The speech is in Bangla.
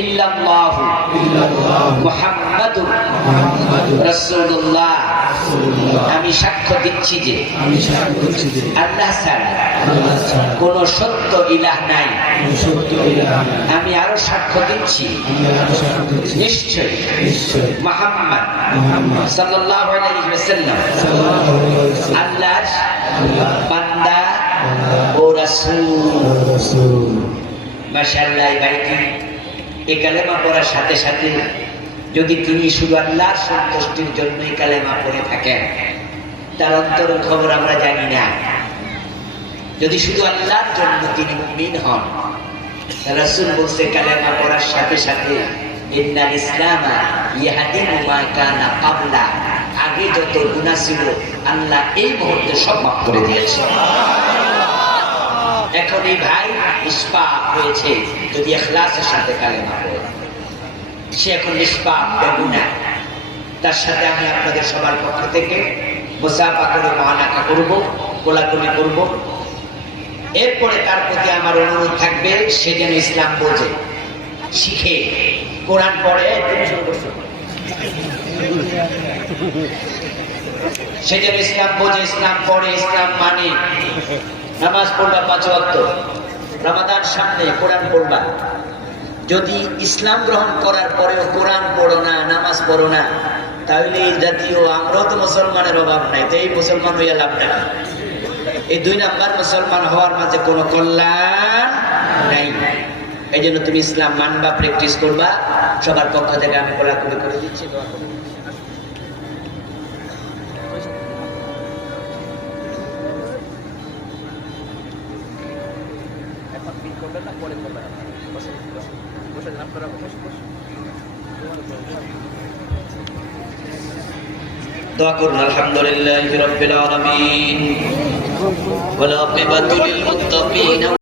ইল্লাল্লাহ মুহাম্মাদুর রাসূলুল্লাহ। আমি সাক্ষ্য দিচ্ছি যে আল্লাহ ছাড়া কোন সত্য ইলাহ নাই। আমি আরও সাক্ষ্য দিচ্ছি। নিশ্চয় মোহাম্মদ সাল্লাল্লাহু সাল্লাল্লাহু আলাইহি ওয়াসাল্লাম। আল্লাহর বান্দা ও রাসূল। এই ভাইটি এই কালেমা পড়ার সাথে সাথে যদি তিনি শুধু আল্লাহর সন্তুষ্টির জন্য এই কালেমা পড়ে থাকেন, তার অন্তরের খবর আমরা জানি না। যদি শুধু আল্লাহর জন্য তিনি মুমিন হন রাসূল বলছে, কালেমা পড়ার সাথে সাথে, ইন্নাল ইসলাম ইয়াহদিমু মা কানা ক্বাবলা। আগে যত গুনাহ ছিল, আল্লাহ এই মুহূর্তে সব মাফ করে দিয়েছে। এখন এই ভাই নিষ্পাপ হয়েছে যদি এখলাসের সাথে কালেমা পড়ে। সে এখন নিষ্পাপ তার সাথে আমি আপনাদের সবার পক্ষ থেকে মুসাফা করে মহানাকা করব কোলাকুলি করব। এরপরে তার প্রতি আমার অনুরোধ থাকবে, সে যেন ইসলাম বোঝে, শিখে। কোরআন পড়ে। সে যেন ইসলাম বোঝে, ইসলাম পড়ে, ইসলাম মানে। নামাজ পড়বা পাঁচ রমাদান সামনে কোরআন পড়বা। যদি ইসলাম গ্রহণ করার পরেও কোরআন পড়ো না, নামাজ পড়ো না, তাহলে এই জাতীয় আমরাও তো মুসলমানের অভাব নাই, তো এই মুসলমান হইয়া লাভ নাই। এই দুই নাম্বার মুসলমান হওয়ার মাঝে কোনো কল্যাণ নাই। এই জন্য তুমি ইসলাম মানবা প্র্যাকটিস করবা, সবার পক্ষ থেকে আমি কোলাকুলি করে দিচ্ছি। দোয়া করো। দোয়া করুন আলহামদুলিল্লাহ রব্বিল আলামিন ওয়াল আকিবাতু লিল মুত্তাকিন